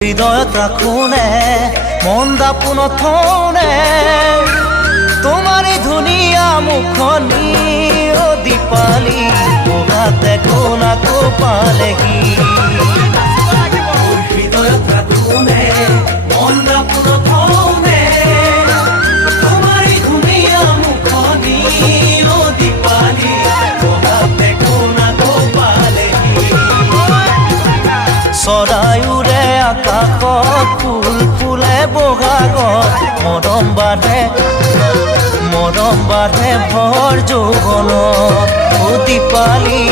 হৃদয়ত রাখোনে মন দাপোন থৌনে তোমারে ধুনীয়া মুখনি ও দীপালি বগাতে কোনাকো পালেহি হৃদয়ত রাখোনে মন দাপোন থৌনে তোমারে ধুনীয়া মুখনি ও দীপালি বগাতে কোনাকো পালেহি চৰাইউৰে আকাশত ফুল ফুলে বগাগত মৰম বাঢ়ে ভৰ যৌৱনত অতি পালি